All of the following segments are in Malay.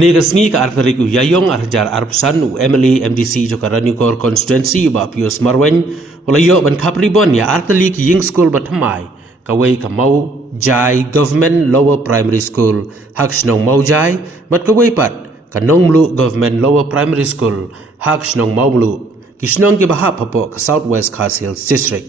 Negasngi ka artarik yayong arjar arpsan MLA MDC joka Ranukor constituency ba Pius Marwen walayo ban kapribon ya artalik ying school batamai kawai kamau jai government lower primary school hak snong mau jai mat kawai pat kanong mlu government lower primary school hak snong mau mlu kisnong ki bahap hapo ka Southwest Khas Hills district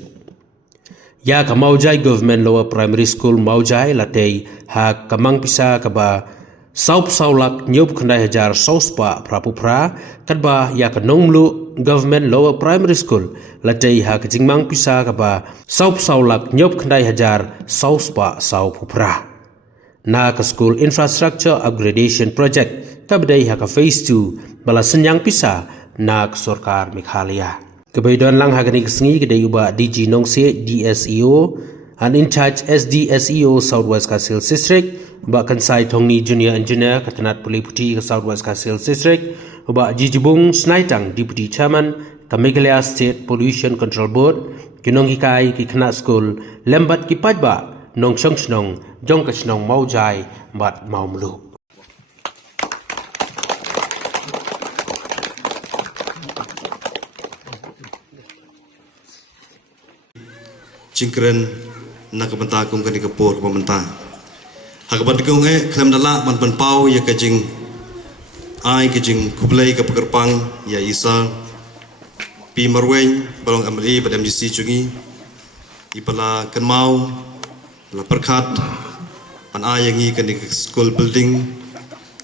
ya kamau jai government lower primary school mau jai latei hak kamang pisa ka ba Saup saulak nyup kandai hajar sauspa prapupra kadba ya kanonglu government lower primary school latei ha kajingmang pisa kaba saup saulak nyup kandai hajar sauspa saupupra na ka school infrastructure upgradation project kabdai ha ka phase 2 bala senyang pisa na ka sarkar Meghalaya kebaidon lang ha kani kesengi kedai uba DG Nongse DSEO and in charge SDSEO Southwest Khas Hills district Ba Kansai Thongni Junior Engineer Katanat Pulai Putih ke Southwest Khas Hills District Ba Jijibung Snaitang Deputy Chairman ke Meghalaya State Pollution Control Board Kinong hikai ki kena school lembat ki pajba nong shong snong jong ka snong mau jai bat mau melu Cingkren nak bentah kum kani kepur pementah Hakapan dikung klem dalak man penpau ya kajing ai kajing kublai ke pekerpang ya isa pi marweng balong MLA pada MDC cungi ipala kenmau la perkat pan ai yang ngi kani school building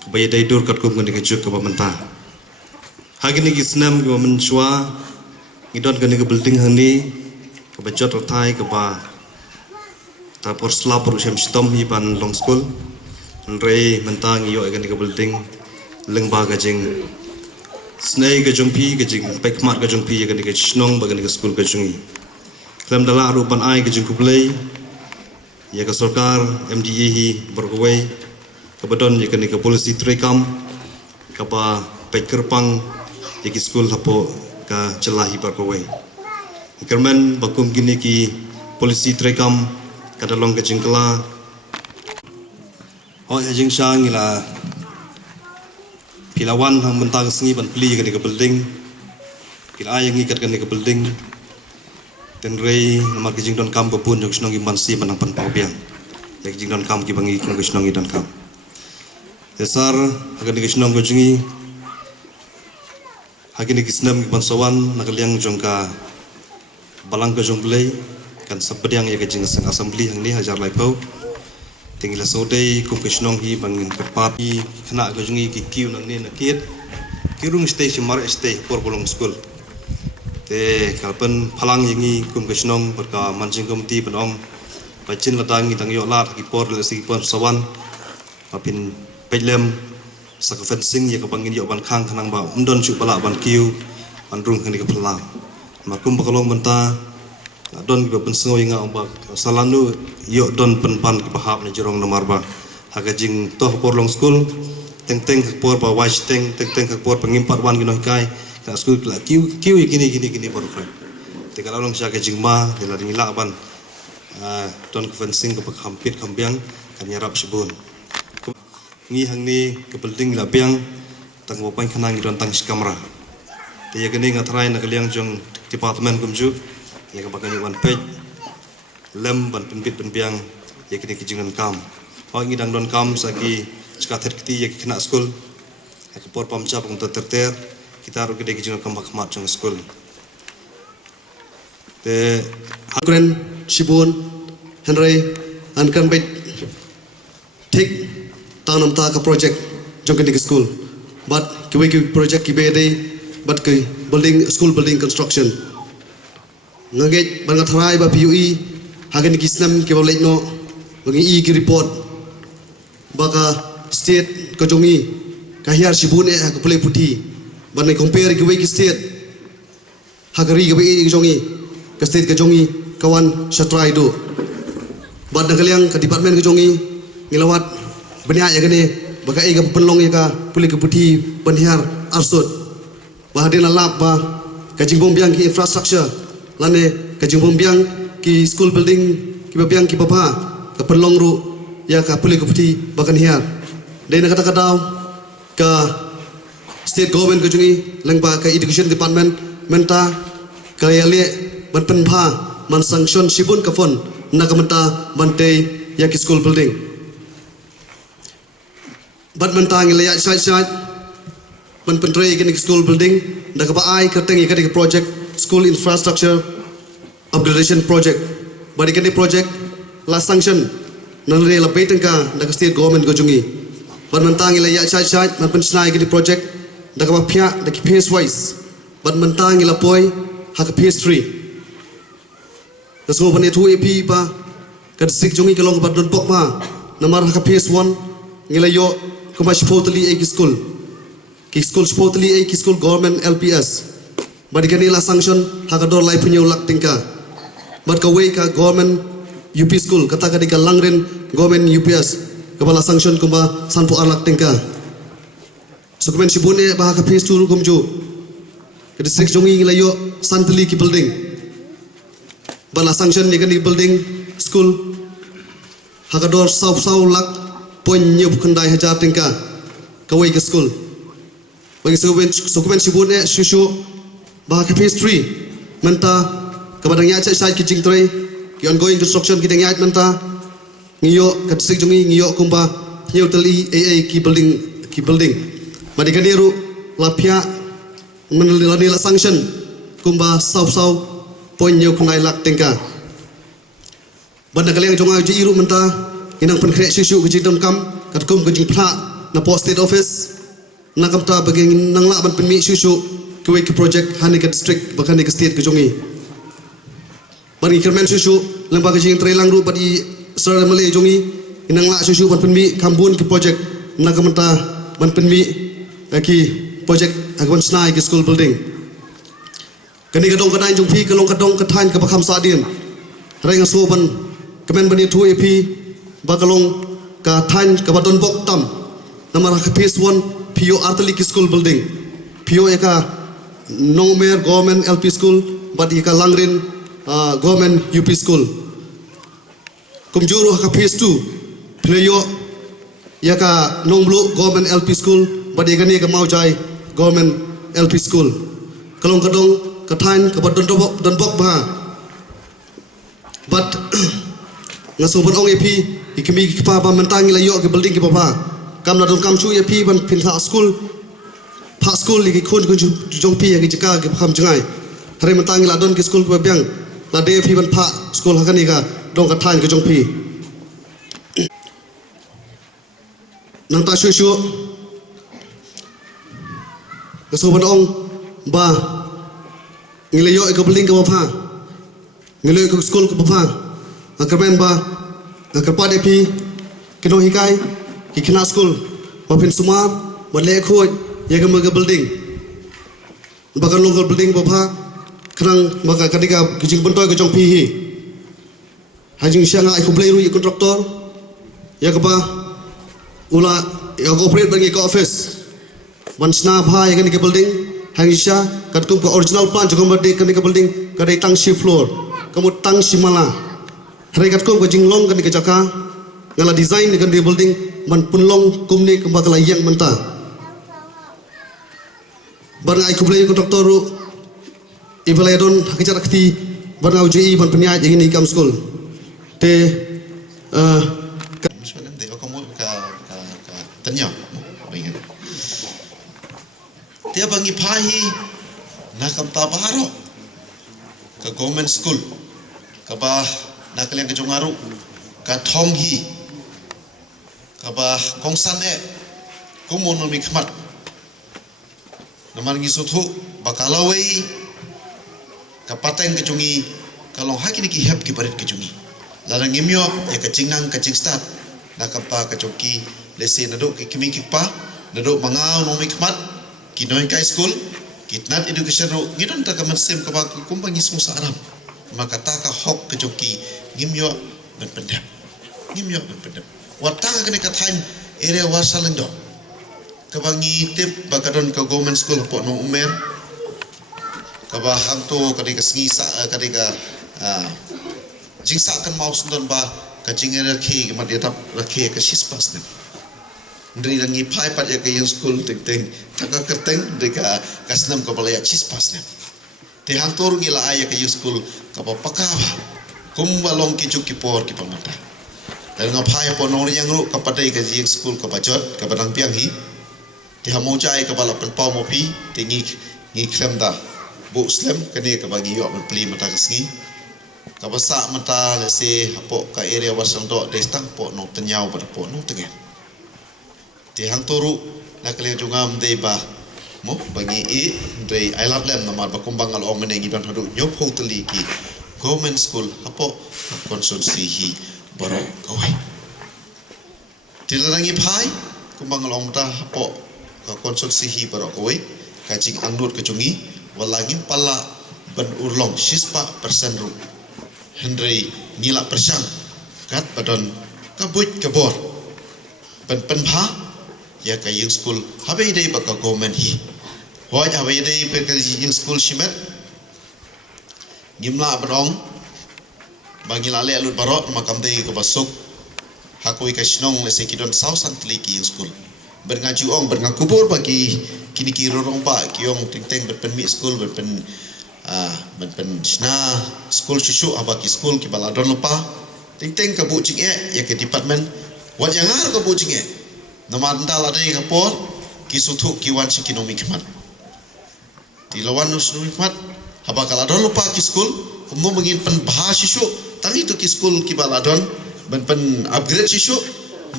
kebaya daidur kat kum kani kejuk ke pementah hagini gisnam ke menchua ngidon kani ke building hani ke bajot rotai ke ba tapor selapor usiam stom hiban long school rei mentang iyo akan di building lengba gajing snai gajung pi gajing pekmat gajung pi akan di snong bagan di school gajungi dalam dala rupan ai gajung kublai ya ke sarkar MDA hi berkuai kebedon ya akan di polisi trekam kapa pekerpang ya ki school hapo ka celahi berkuai kermen bakum gini ki polisi trekam kadalong kejengkela oh ya jeng sang ila pilawan hang mentang sengi ban pli kan ke building pila yang ngikat kan ke building ten rei nomor kejeng don kam pun jong snong iman si manang pan pau biang ya kejeng don kam ki bangi kan snong i don kam desar akan ke snong gojungi hakini kisnam ki pansawan nakaliang jongka balang ke jong belai kan sebediang ya kejing sang assembly yang ni hajar laipau tinggal sodai kum kesnong hi bangin perpapi kena gajungi ki kiu nang ni nakit kirung stay simar stay por bolong school te kalpen phalang yangi kum kesnong berka mancing komti penong bacin ladang tang yo lat ki por le si por sawan apin pelem sak fencing ya kabangin yo ban khang kanang ba undon chu bala ban kiu andrung kan di kepelang makum bakalong mentah don kita pensengau yang ombak salanu yo don penpan kita bahap ni jorong nomor ba hagajing toh porlong school teng por ba watch teng por pengimpat wan gino kai ka school kla kiu gini por kra te kalau long sia hagajing ma de la ngila ban don fencing ke hampir kambiang kan yarap sebun ngi hang ni ke building la biang tang bo pan khanang don tang kamera te ya gini ngatrai nak liang jong department kumju ya kapakan one page lem ban penbit penbiang ya kini kijingan kam oh ngidang don kam sagi skater kiti ya kena school ya kepor pamca pang terter kita ru gede kijingan kam khmat jong school te hakren shibun henry an kan bet take tanam ta ka project jong kini school but kiwe project kibe day but ke building school building construction ngaget bangat harai ba PUE hagen kisnam ke boleh no bagi i ki report baka state kajongi kahiar sibune ke Pulai Putih ban compare ke wei state hagari ke wei kajongi ke state kajongi kawan satrai do bad kaliang ke department kajongi ngilawat benya ya gene baka i ke penlong ya ka Pulai Putih penhiar arsut bahadina lab ba kajingbong biang ki infrastructure lane kajing biang ki school building ki biang ki papa ke perlong ru ya ka Pulai Putih bakan hiar dai na kata-kata ke state government ke jungi lengba ke education department menta kaya le ban penpha man sanction sibun ka fon nakamenta bante ya ki school building bat menta ngilaya side ban pentre ke school building daga ba ai ka tengi ka project school infrastructure upgradation project bari ke project la sanction nan re la betengka daga state government ko jungi ban menta ngilaya side man pensnai ke project daga ba phya daki phase wise ban menta ngila poi ha ka phase 3 kaso ban e 2 ap pa ka sik jungi ke long ba don pok ma namar ha ka phase 1 ngila yo kuma supposedly a school supposedly a school government LPS badi kanila sanction hakador lai punyo lak tingka bad ka way ka government UP school kata ka dika langren government UPS kabala sanction kumba sanpo alak tingka so kumen sibune ba ka phase 2 kumju ka district jongi nglayo santli ki building bala sanction ni kan di building school hakador saw lak ponyo bukandai hajar tingka ka way ka school bagi sukumen sibun susu bahkan phase 3 menta kabadang ya cai ki jingtrai ki ongoing construction ki dengyat menta ngiyo katsik jungi ngiyo kumba ngiyo tali AA ki building madi kadiru lapia menelani la sanction kumba saw point ngiyo kungai lak tengka banda kalian jonga uji iru menta inang penkrek susu ki jingdom kam katkum ki jingpla na post state office nakamta bagi nangla ban penmi susu kuwe ki project hani ka district bahkan ke state ke jongi bagi kermen susu lembaga jing trelang ru badi sara malay jongi nangla susu ban penmi kambun ki project nakamta ban penmi ki project agwan snai ki school building kani kadong kadai jong pi kalong kadong kathan ka bakham sadin reng so ban kemen bani 2 ap bakalong ka than ka badon bok tam namar ka phase 1 PO Artalik School Building PO eka Nongmer Government LP School but eka Langrin Government UP School kumjuru ka phase 2 Playo eka Nongblu Government LP School but eka ni ka Maujai Government LP School kalong kadong kathain ka don bok ba but ngasoban ong AP ikimi ki pa ba mentang layo ke building ki pa kam na dong kam chu ya pi ban pin tha school pha school li ki khon ko jong pi ya ki jaka ki kham jangai hare matang la don ki school ko byang la de pi ban pha school ha kani ka dong ka than ki jong pi nang ta shu ko so ban ong ba ngilayo ko building ko pha ngilayo ko school ko pha akarmen ba akarpa de pi kino hikai kina school wapin sumar wale khoi ya ga building bakan local building bapha krang maka kadika kijing bontoy ko jong pi hi hajing sianga ai kublai ru contractor ya ka ba ula ya operate bangi ka office bansna bha ya ga building hajing sia katkum ko original plan jong bade kan ka building ka dai tang shi floor kamu tang shi mala hare katkum ko jinglong kan ka jaka ngala design kan di building man punlong kumni kembakala yang menta barang ai kublai contractor ibaladon hakijar akti barang uji ban peniat yang ini kam school te misalnya de okamu ka tanya bingin dia bangi pahi nakam tabaro ke government school ka ba nakalian ke jongaru ka thonghi kaba kongsan kumono mikmat naman ngisuthu bakalawai kapateng kecungi kalong hakini ki hep ki parit kecungi larang imyo ya kacingnan kacing start nakapa kacoki lese nado ki kimi kipa nado mangau no mikmat kinoy kai school kitnat education ro ngidon ta kaman sem kaba kumpang ngisung sa aram maka taka hok kacoki ngimyo ben pendap watang kene kathain area wasalendo kabangi tip bakadon ka government school po no umer kabahang to kadika sngi sa kadika jingsa kan mau sundon ba ka jingera ki ma dia tap rakhe ka sispas ne Ndri rangi pai pat ya ke yang school ting taka kerteng deka kasnam ka balaya chispas ne te hantor ngila aya ke yang school ka pakaba kumbalong ki cuk ki por ki pamata dan ngapai ponong yang ru ka padai ka yang school ka bajot ka badang piang hi te hamojai ka bala pen pau mopi te ngi klem da bu slam kane ka bagi yo pli mata kasngi ka basa mata le se hapo ka area wasang do de stang po no tenyau pada po no tengen ti hang toru nak le jungam de ba mo bagi de ailat lem namar ba kumbang al ong menengi don hadu nyop hoteli ki government school hapo konsulsi hi baro kawai ti larangi phai kumbang al ong ta hapo konsulsi hi baro kawai kacing angnut kecungi walangin pala ban urlong sispa persen ru Henry ngila persang kat badon kabut kabor pen pha ya ka yung school habe dei baka government hi hoi habe dei per ka yung school shimet gimla badong bangila le alut barot makam dei ka basuk hakoi ka shnong le sekidon sausan tli ki yung school berngaji ong berngakubur bagi kini ki rorong ba ki yong ting berpen mi school berpen berpen sna school susu abaki school ki baladon lupa ting ka bu jing ya ke department wat yang har ka bu jing nama ndal ada yang kapor kisutu kiwan sikinomi kemat di lawan nusnumi kemat haba kaladon lupa ki school umum mengin pen bahas sisu tangi tu ki school ki baladon pen upgrade sisu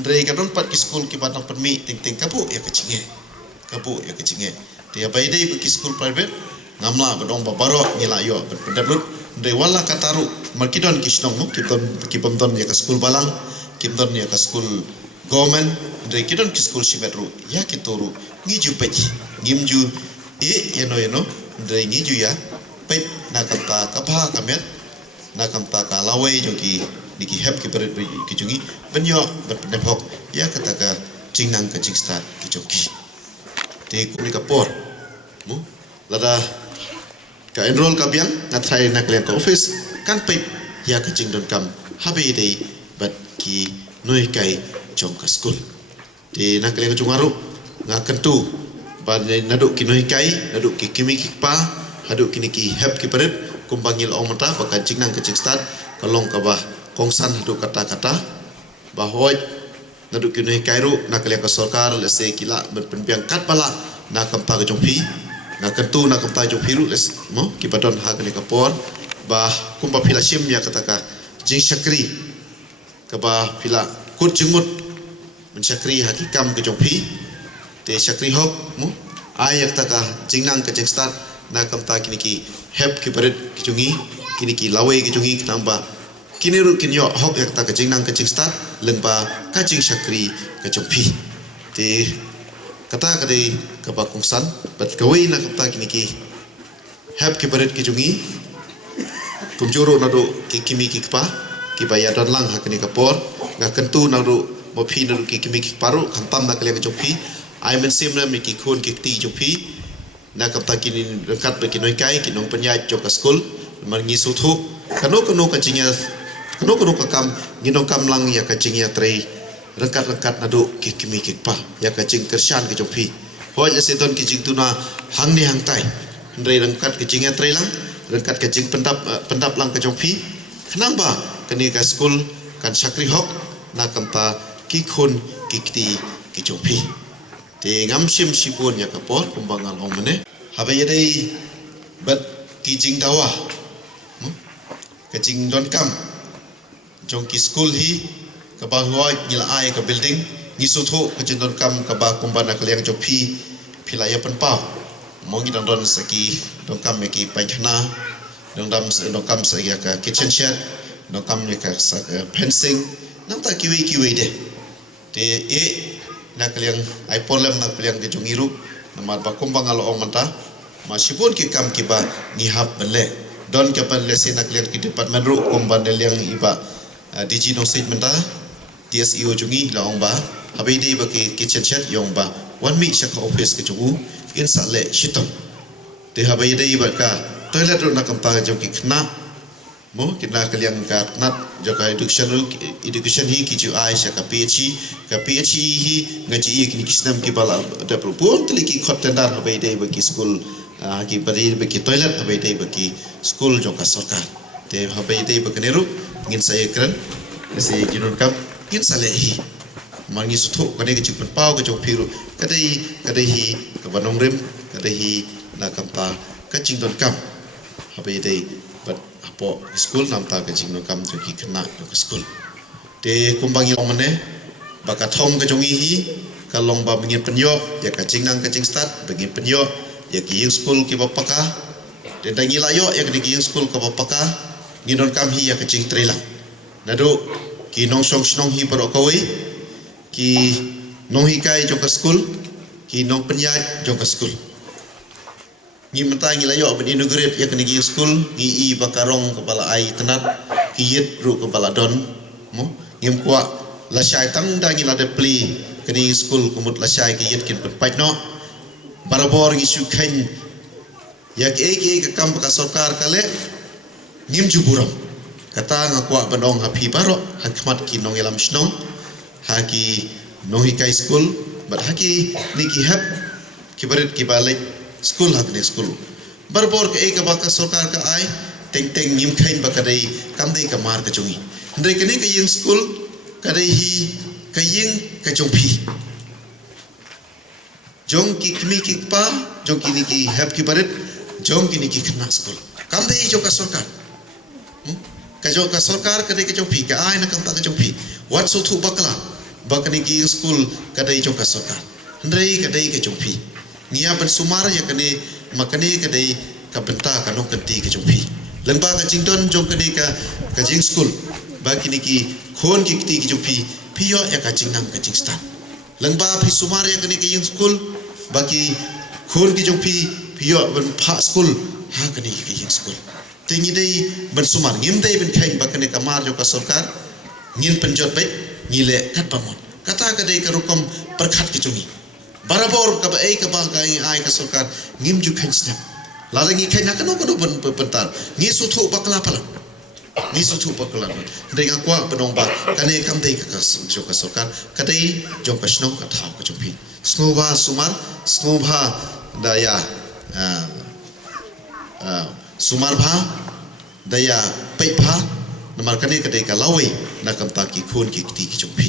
ndrei kadon pat ki school ki batang permi ting kapu ya kecinge dia bai dei ki school private ngamla bedong babaro ngila yo pendablut ndrei wala kataru markidon ki snong mo ki pemton ya ke school balang kimton ya ke school government ndrei kidon ki school shimetru ya kitoru ngiju pej ngimju yeno ndrei ngiju ya pej nakanta kabha kamet nakamta ka lawai joki niki hep ki berit ki jungi benyo berdepok ya kataka jingnang ka jingstat ki joki te kuni kapor mu lada ka enroll ka biang ngatrai na kalian ka office kan pej ya ka jingdon kam habe dei bat ki noi kai jong ka school di nak kalian cungaru ngakentu ban naduk kinoi kai naduk ki kimi ki pa haduk kini ki hep ki perit kumbangil ong mata baka jingnang ke jingstat kalong ka bah kongsan haduk kata-kata bahwa naduk kinoi kai ru nak kalian ka sarkar lese kila berpenbiang kat pala nak kampa ke jongpi ngakentu nak kampa jongpi ru les mo ki padon ha kini kapor bah kumpa pila sim ya kataka jing syakri ka bah pila kut jengmut mensyakri hakikam ke jongpi te syakri hok mu ayak taka jingnang ke jingstat na kamta kini ki hep ki berit ki jungi kini ki lawe ki jungi kitamba kini ru kinyo hok yak taka jingnang ke jingstat lengba ka jing syakri ke jongpi te kata kadai ka ba kongsan bat kawai na kamta kini ki hep ki berit ki jungi kumjuru nadu ki kimi ki pa ki bayadon lang hakini kapor ngakentu nadu mopi nadu ki kimi ki paru kantam na kalian ke jongpi ai men sim na mi ki khon ki ti jongpi na kapta kini dekat be kinoi kai kinong penyai jok ka school mangi suthu kano ka jingya kano ka kam nginong kam lang ya ka jingya trei rengkat nadu ki kimi ki pa ya ka jing kershan ki jongpi hoi ya seton ki jing tuna hang ni hang tai ndrei rengkat ki jingya trei lang rengkat ke jing pendap lang ke jongpi kenapa kini ka school kan syakri hok na kamta ki khon ki ti ki jongpi te ngam sim sipun ya kapor kumbangal ong mene habe yadei bat ki jing dawa ke jing don kam jong ki school hi ka ba ngoi ngila ai ka building ngisu tho ke jing don kam ka ba kumbana kaliang jongpi pilaya penpau mongi don saki don kam ki panchana don kam sa ya ka kitchen shed don kam ya ka fencing nam ta kiwi de te nak kalian ai problem nak kalian ke jungiru namar ba kumbang alo ong manta masipun ki kam ki ba ngihap bele don ke pan lesi nak kalian ki department ru kumban yang iba digi no statement ta DSEO jungi la ong ba habe dei ba ki kitchen shed yong ba one mi shaka office ke jungu insa le shitam te habe dei ba ka toilet ru nak kampa jong ki khna mo kina kaliang ka nat joka education hi ki ju ai sha ka PhD hi ngaji i kini kisnam ki bala da propon tli ki khotendar habai dei ba ki school ki bari ba ki toilet habai dei ba ki school joka sarkar te habai dei ba keneru ngin saya kran se jinun kap ngin sale hi mangi suthu kane ki chipun pau ka jok phiru kadai hi ka banong rem kadai hi na kampa ka jingdon kam habai dei but apo school namta ka jingdon kam jo ki kena ka school te kumbangi long mane baka thom ka jongi hi ka long ba mengin penyo ya ka jingnang ka jing start bagi penyo ya ki yung school ki bapaka te dangi layo ya ki yung school ka bapaka ngidon kam hi ya ka jing trailang nado ki nong song snong hi paro kawai ki nong hi kai jo ka school ki nong penyat jo ka school ngi mata ngi layo ben inaugurate ya kini gi school ngi i bakarong kepala ai tenat ki yet ru kepala don mo ngim kwa la syai tang da ngi la de pli kini school kumut la syai ki yet kin pai no barabor ngi su khen ya ki ka kam ka sarkar kale ngim juburam kata ngakwa benong happy baro hakmat ki nong elam snong haki nong hi kai school but haki niki hap kibaret kibalik school hakne school barbor ke ka baka sarkar ka ai teng ngim khain bakadai kamdei ka mar ka chungi ndai kene ka yeng school kadai hi ka yeng ka chungphi jong ki kimi ki pa jong ki niki hap ki baret jong ki niki khna school kamdei jo ka sarkar ka jo ka sarkar kadai ka chungphi ka ai na kam ta ka chungphi what so thu bakla bakani ki school kadai jo ka sarkar ndai kadai ka chungphi niya ban sumar ya kane makane kadai ka benta ka no kanti ka jongpi lengba ka jingdon jong kane ka jing school ba kini ki khon ki ti ki jongpi piyo ya ka jingnang ka jingstan lengba phi sumar ya kane ka jing school ba ki khon ki jongpi piyo ban pha school ha kane ka jing school tingi dei ban sumar ngim dei ban khain ba kane ka mar jo ka sarkar ngin penjot bai ngile kat pamon kata kadai ka rukom perkhat ki jongi barabor ka ba ka ai ka sarkar ngim ju khan snap la ngi khan na kano ben pentar ngi su thu bakla pala ngi su thu bakla dei akwa penong ba kane kam dei ka jo ka sarkar kadai jong ka snong ka thau ka jompi snova sumar snova daya sumar bha daya pai bha namar kane kadai ka lawai na kam ta ki khon ki ti ki jompi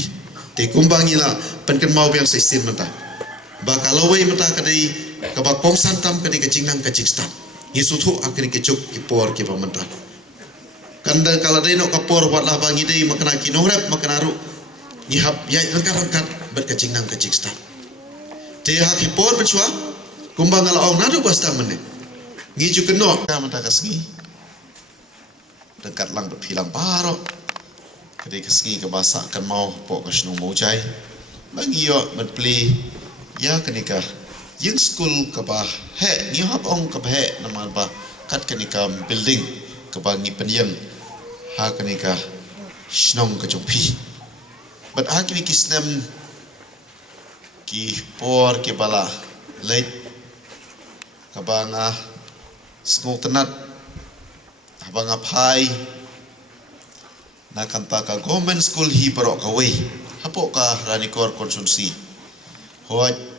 te kumbangi la penkan mau yang sistem mata ba kalawai mata kadai ka ba kongsan tam kadai ka jingnang ka jingstan yesu thu akri ke chuk ki por ki pamanta kanda kala dai no ka por wat la bangi dai makna ki nongrap makna ru ni hap ya rangkat bat ka jingnang ka jingstan te ha ki por menchua kumbang ala ong nadu basta mene ngi ju keno ka mata kasngi dekat lang berpilang paro kadai kasngi ka basa kan mau po ka snung mau jai bagi yo menpli ya kenika yung school ka ba he ngi hap ong ka ba he naman ba kat kenika building ka ba ngi penyem ha kenika snong ka jongpi but ha kini kisnem ki por ke bala late ka ba nga sngo tenat ha ba nga phai na kanta ka government school hi paro ka wei hapo ka ranikor konsumsi hoi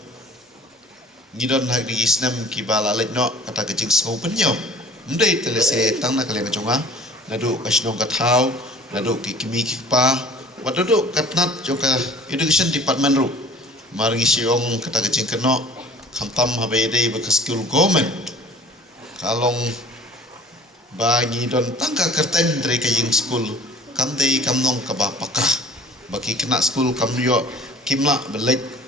ngidon hak di isnam ki bala let no kata kecing sngau penyo ndai telese tang na kale chonga nadu kasnong ka thau nadu ki kimi ki pa wadadu katnat joka education department ru margi siong kata kecing keno khamtam habe dei ba school government kalong ba ngidon tangka kerten dari kaying school kam dei kamnong ka ba pakah baki kena school kam yo kimla belek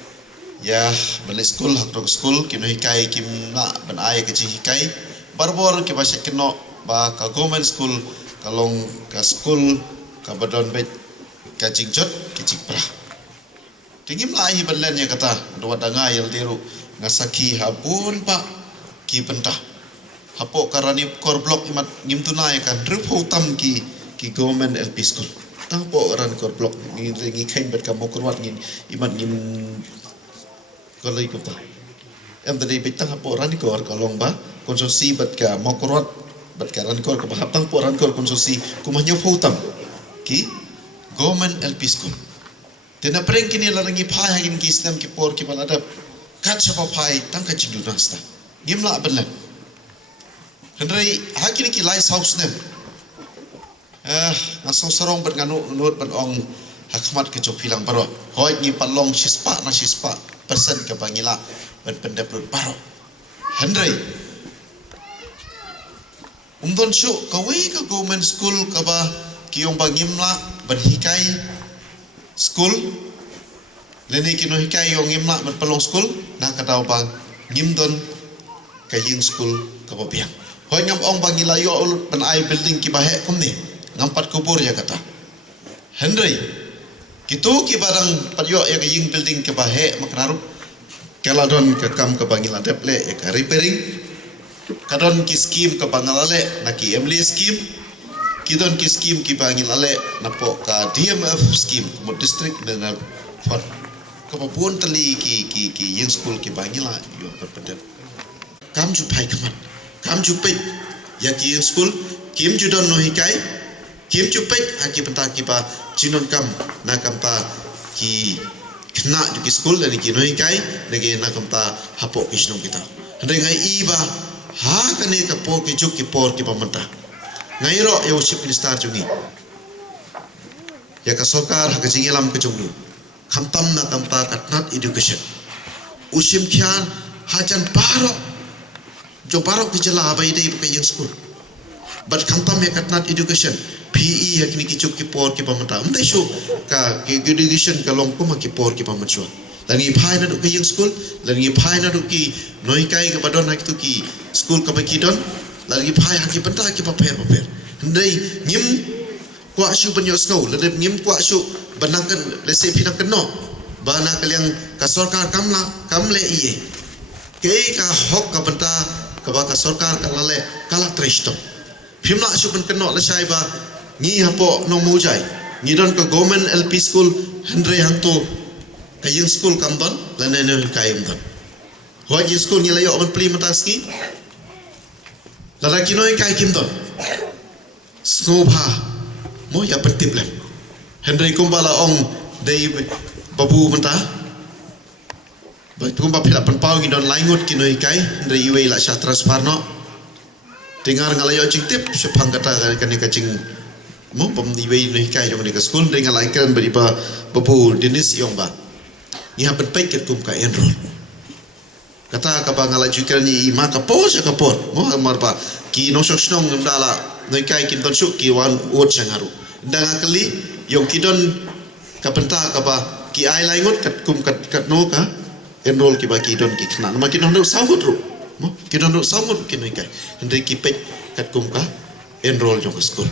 ya balik school hak dok school kino hikai kimna ban ai ke hikai barbor ke basya kino ba ka government school kalong ka school ka badon bet ka jingjot ke jikpra tingim lai banlen ya kata do danga yel diru ngasaki habun pa ki pentah hapo karani kor blok imat ngim tunai kan rup hutam ki government LP school tang po ran kor blok ngi khain bet ka mokurwat ngin imat ngim kolai kota em tadi betang hapo rani kor kalong ba konsumsi bat ka mokorot batkaran kor ke bahapang poran kor konsosi kumahnya fautang ki government LP school. Tena preng kini larangi pai hagin ki Islam ki por ki baladap kat siapa pai tangka cindu nasta. Gimla benar. Hendrai hakin ki lighthouse nem. Ngasong serong ber nganu nut ber ong hakmat ke copilang baro. Hoi ni palong sispa na sispa persen ke bangila ber pendap lut baro. Hendrai Umdon syuk kawi ke government school kaba kiyong bangimla berhikai school leni kino hikai yong imla berpelong school na kadaw bang ngimdon kaying school kaba biang hoi ngam ong bangila yo ulut penai building kibahe kumni ngampat kubur ya kata Henry kitu ki barang padyo ya kaying building kibahe maknarup keladon ke kam ke bangila deple ya ka repairing kadon ki scheme ke bangalale na ki emli scheme kidon ki scheme ki bangalale na po ka DMF scheme mo district na fund kapapun tali ki yin school ki bangila yo perpedep kam ju pai kamat kam ju pet ya ki yin school kim ju don no hikai kim ju pet aki penta ki ba jinon kam na kam pa ki kena ju ki school dan ki no hikai nage na kam ta hapo kisno kita ngai iba ha kane ka po ki juk ki por ki pamanta ngai ro yo chief minister jungi ya ka sokar ha ka jingelam ke jungu khamtam na tampa katnat education usim khian hajan paro jo paro ki jela bai dei ka yang school but khamtam ya katnat education PE ya kini ki juk ki por ki pamanta umtai shu ka ki education ka long kuma ki por ki pamachwa lagi phai na du ka yang school lagi phai na du ki noi kai ka badon na ki ki school ka bakidon lagi phai ha ki penta ki paper ndai ngim kwa shu banyo snow lade ngim kwa shu banakan lese pinang keno bana kaliang ka sarkar kamle iye ke ka hok ka penta ka ba ka sarkar ka lale kala treshto phimla shu ban keno la sai ba ni hapo no mujai ni don ka government LP school hendre hanto kayeng school kamdon lanene kayem don hoi ji school ni layo on pli mataski lalaki noi kai kim don skobha mo ya pentip lem hendrai kumbala ong dei babu menta kumba phila panpau gi don laingut ki noi kai hendrai iwe la sha transfer no dengar ngalayo cing tip sepang kata kan ka cing mo pom iwe noi kai jong ni ka school dengan laikan beri ba babu Dennis yong ba ni ha pen ket kum ka enroll kata ka bangala juker ni ma ka pos ka por mo mar pa ki no sok snong ndala noi kai kim don su ki wan wot sangaru danga kali yong kidon ka penta ka ba ki ai laingot kat kum kat no ka enroll ki ba ki don ki khna ma ki don saut ru mo ki don saut ki noi kai ndai ki pek kat kum ka enroll jong school